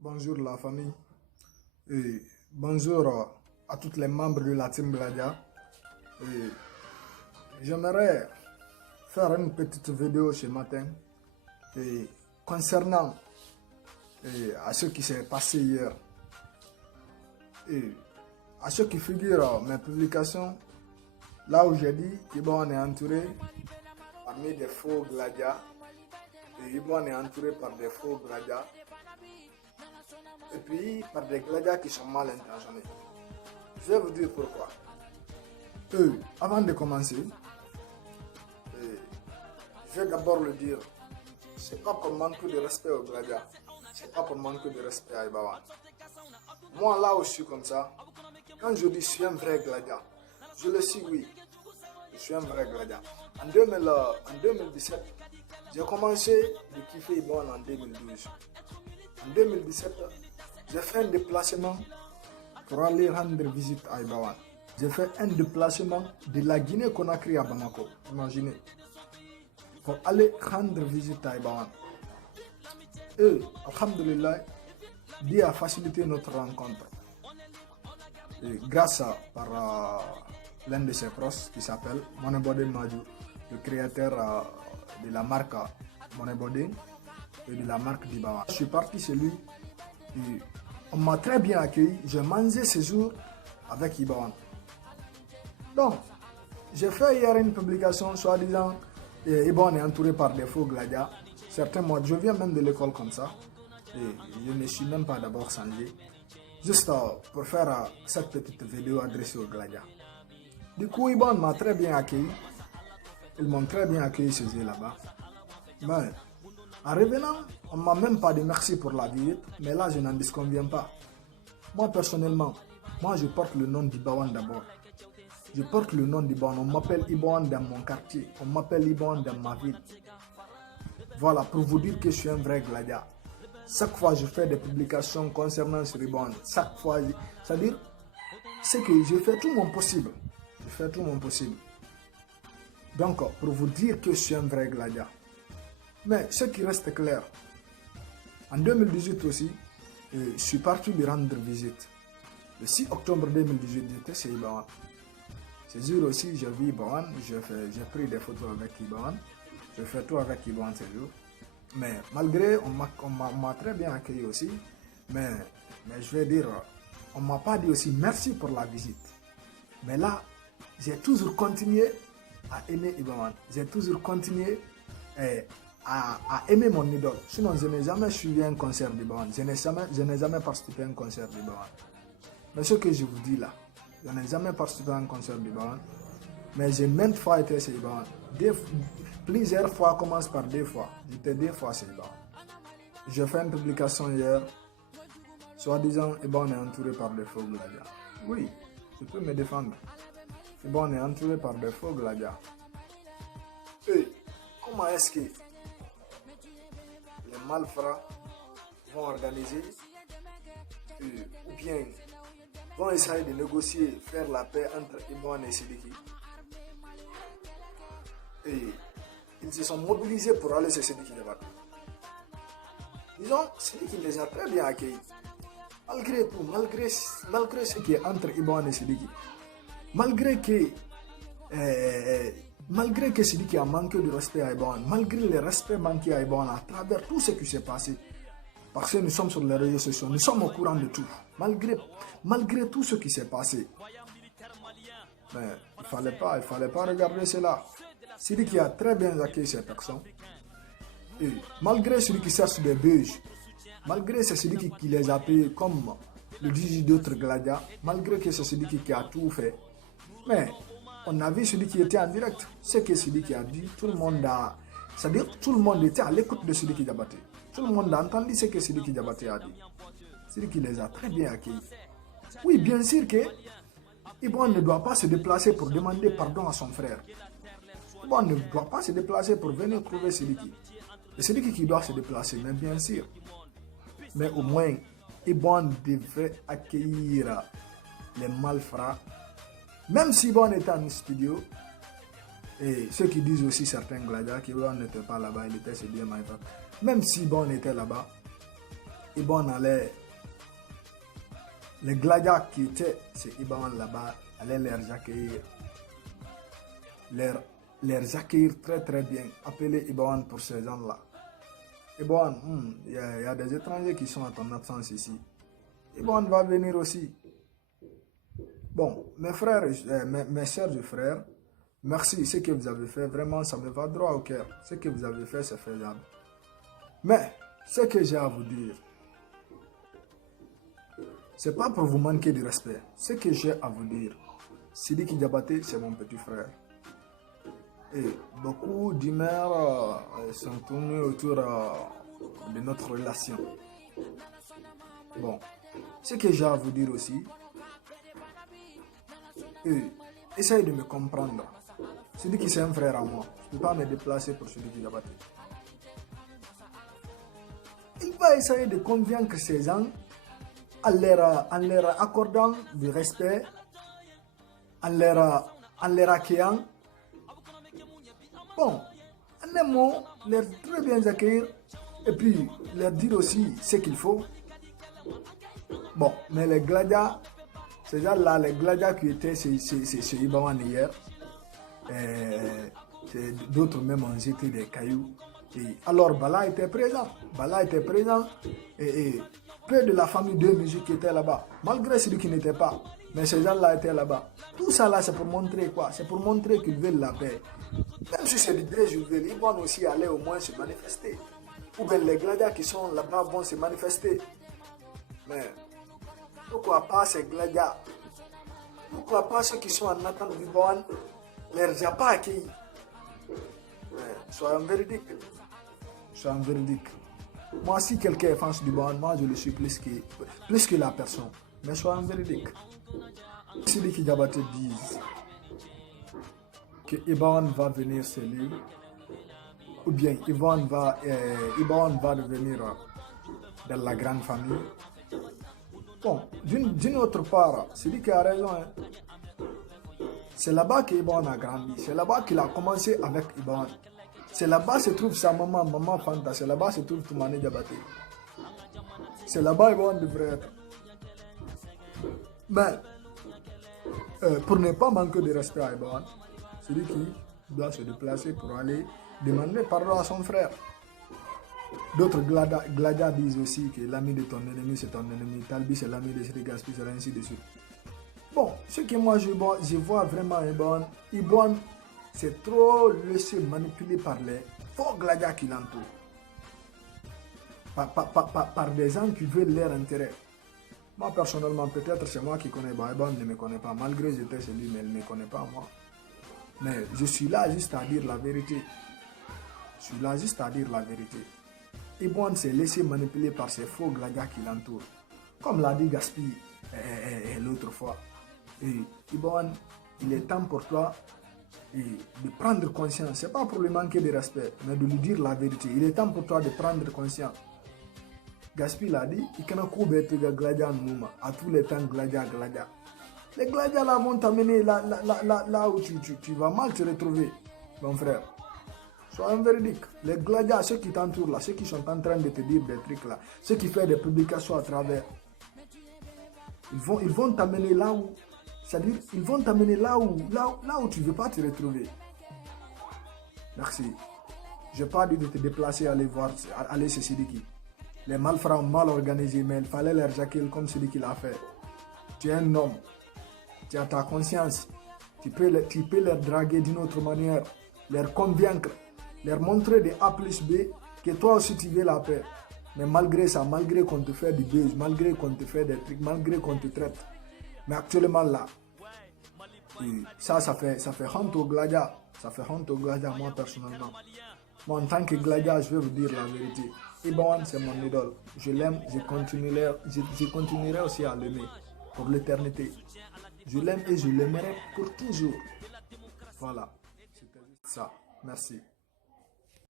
Bonjour la famille et bonjour à tous les membres de la team Gladia. Et j'aimerais faire une petite vidéo ce matin et concernant à ce qui s'est passé hier et à ce qui figure mes publications là où j'ai dit qu'Ibon est entouré parmi des faux Gladia et Ibon est entouré par des faux Gladia et puis par des gladiateurs qui sont mal intentionnés. Je vais vous dire pourquoi. Avant de commencer, je vais d'abord le dire, c'est pas pour manquer de respect aux gladiateurs, c'est pas pour manquer de respect à Ibawan. Moi là où je suis comme ça, quand je dis je suis un vrai gladiateur, je le suis oui, je suis un vrai gladiateur. En 2017, j'ai commencé de kiffer Ibawan en 2012. En 2017, j'ai fait un déplacement pour aller rendre visite à Ibawan. J'ai fait un déplacement de la Guinée-Conakry à Bamako. Imaginez. Pour aller rendre visite à Ibawan. Et, alhamdulillah, Dieu a facilité notre rencontre. Et grâce à l'un de ses proches qui s'appelle Moneboding Madjou, le créateur de la marque Moneboding et de la marque d'Ibawan. Je suis parti chez lui. Et on m'a très bien accueilli. J'ai mangé ce jour avec Ibawan. Donc, j'ai fait hier une publication soi-disant Ibawan est entouré par des faux gladiateurs. Certains mois, je viens même de l'école comme ça. Et je ne suis même pas d'abord changé. Juste pour faire cette petite vidéo adressée aux gladiateurs. Du coup, Ibawan m'a très bien accueilli. Ils m'ont très bien accueilli chez eux là-bas. Mais en revenant, on ne m'a même pas dit merci pour la visite, mais là je n'en disconviens pas. Moi personnellement, je porte le nom d'Ibawan d'abord. Je porte le nom d'Ibawan, on m'appelle Ibawan dans mon quartier, on m'appelle Ibawan dans ma ville. Voilà, pour vous dire que je suis un vrai gladiateur. Chaque fois je fais des publications concernant ce Ibawan, chaque fois, c'est-à-dire, c'est que je fais tout mon possible. Je fais tout mon possible. Donc, pour vous dire que je suis un vrai gladiateur. Mais ce qui reste clair, en 2018 aussi, je suis parti lui rendre visite. Le 6 octobre 2018, j'étais chez Ibawan. Ce jour aussi, j'ai vu Ibawan, j'ai pris des photos avec Ibawan, j'ai fait tout avec Ibawan ce jour. Mais malgré, on m'a très bien accueilli aussi, mais je vais dire, on ne m'a pas dit aussi merci pour la visite. Mais là, j'ai toujours continué à aimer Ibawan. J'ai toujours continué à aimer mon idole. Sinon, je n'ai jamais suivi un concert d'Ibawan. Je n'ai jamais participé à un concert d'Ibawan. Mais ce que je vous dis là, je n'ai jamais participé à un concert d'Ibawan. Mais j'ai maintes fois été chez Ibawan. Plusieurs fois commence par 2 fois. J'étais 2 fois chez Ibawan. J'ai fait une publication hier, soi-disant Ibawan est entouré par des faux gladiateurs. Oui, je peux me défendre. Ibawan est entouré par des faux gladiateurs. Et comment est-ce que les malfrats vont organiser ou bien vont essayer de négocier, faire la paix entre Ibawan et Sidiki. Et ils se sont mobilisés pour aller chez Sidiki Diabaté. Disons, Sidiki les a très bien accueillis. Malgré tout, malgré ce qui est entre Ibawan et Sidiki, malgré que Sidiki a manqué de respect à Ibawan, malgré le respect manqué à Ibawan à travers tout ce qui s'est passé, parce que nous sommes sur les réseaux sociaux, nous sommes au courant de tout, malgré tout ce qui s'est passé. Mais il fallait pas regarder cela. Sidiki a très bien accueilli ces personnes. Et malgré celui qui cherche des bugs, malgré c'est Sidiki qui les a payés comme le disent d'autres gladiateurs, malgré que c'est Sidiki qui a tout fait, mais on a vu celui qui était en direct. Ce que Sidiki a dit, tout le monde a... C'est-à-dire tout le monde était à l'écoute de Sidiki Diabaté. Tout le monde a entendu ce que Sidiki Diabaté a dit. Sidiki les a très bien accueillis. Oui, bien sûr que Ibawan ne doit pas se déplacer pour demander pardon à son frère. Ibawan ne doit pas se déplacer pour venir trouver Sidiki. C'est Sidiki qui doit se déplacer, mais bien sûr. Mais au moins, Ibawan devrait accueillir les malfrats. Même si Ibawan était en studio, et ceux qui disent aussi certains gladiateurs qu'Ibawan n'était pas là-bas, il était chez Dieu. Même si Ibawan était là-bas, Iban allait, les gladiateurs qui étaient chez Iban là-bas allaient les accueillir très très bien, appeler Iban pour ces gens-là. Iban, il y a des étrangers qui sont à ton absence ici. Iban va venir aussi. Bon, mes frères, mes soeurs et frères, merci, ce que vous avez fait, vraiment, ça me va droit au cœur. Ce que vous avez fait, c'est faisable. Mais, ce que j'ai à vous dire, c'est pas pour vous manquer de respect. Ce que j'ai à vous dire, Sidiki Diabaté, c'est mon petit frère. Et beaucoup d'humeurs sont tournées autour de notre relation. Bon, ce que j'ai à vous dire aussi, essayez de me comprendre. Sidiki, c'est un frère à moi. Je ne peux pas me déplacer pour Sidiki Diabaté. Il va essayer de convaincre ces gens en leur accordant du respect, en leur accueillant. Bon, en un mot, leur très bien accueillir et puis leur dire aussi ce qu'il faut. Bon, mais les gladiateurs, ces gens-là, les gladiateurs qui étaient chez Ibawan hier, d'autres même ont jeté des cailloux. Et alors Bala était présent. Et peu de la famille de musique qui était là-bas, malgré celui qui n'était pas. Mais ces gens-là étaient là-bas. Tout ça là, c'est pour montrer quoi? C'est pour montrer qu'ils veulent la paix. Même si c'est du Brésil, ils vont aussi aller au moins se manifester. Ou bien les gladiateurs qui sont là-bas vont se manifester. Mais pourquoi pas ces gladiateurs? Pourquoi pas ceux qui sont en attente du bon, les a pas accueillis? Soyons véridiques. Soyons véridiques. Moi, si quelqu'un est fan du bon, moi je le suis plus que la personne. Mais soyons véridiques. Si les Diabaté disent que Iban va venir se lui, ou bien Iban va devenir dans la grande famille. Bon, d'une autre part, c'est lui qui a raison. Hein. C'est là-bas qu'Iban a grandi. C'est là-bas qu'il a commencé avec Iban. C'est là-bas se trouve sa maman Fanta. C'est là-bas se trouve Toumane Diabaté. C'est là-bas Iban devrait être. Mais, pour ne pas manquer de respect à Iban, celui qui doit se déplacer pour aller demander pardon à son frère. D'autres gladiateurs disent aussi que l'ami de ton ennemi c'est ton ennemi, Talbi c'est l'ami de Sri Gaspi, c'est ainsi de suite. Bon, ce que moi je vois vraiment Iban c'est trop laissé manipuler par les faux gladiateurs qui l'entourent. Par des gens qui veulent leur intérêt. Moi personnellement, peut-être c'est moi qui connais Iban ne me connaît pas, malgré que j'étais chez lui, mais il ne me connaît pas moi. Mais je suis là juste à dire la vérité. Iban s'est laissé manipuler par ces faux gladiateurs qui l'entourent. Comme l'a dit Gaspi l'autre fois. Et Iban, il est temps pour toi de prendre conscience. Ce n'est pas pour lui manquer de respect, mais de lui dire la vérité. Il est temps pour toi de prendre conscience. Gaspi l'a dit, il y a un gladiateur à tous les temps gladiateur. Les gladiateurs là vont t'amener là où tu vas mal te retrouver, mon frère. Sois véridique. Les gladiateurs, ceux qui t'entourent là, ceux qui sont en train de te dire des trucs là, ceux qui font des publications à travers, ils vont t'amener là où, c'est-à-dire, ils vont t'amener là où tu ne veux pas te retrouver. Merci. Je n'ai pas dit de te déplacer, aller chez Sidiki. Les malfrats ont mal organisé, mais il fallait les accueillir comme Sidiki l'a fait. Tu es un homme. Tu as ta conscience, tu peux les draguer d'une autre manière, les convaincre, leur montrer des A plus B, que toi aussi tu veux la paix. Mais malgré ça, malgré qu'on te fait du buzz, malgré qu'on te fait des trucs, malgré qu'on te traite, mais actuellement là, ça fait honte aux gladiateurs, moi personnellement. Moi en tant que gladiateur, je vais vous dire la vérité. Iban c'est mon idole, je l'aime, je continuerai aussi à l'aimer pour l'éternité. Je l'aime et je l'aimerai pour toujours. Voilà, c'était ça. Merci.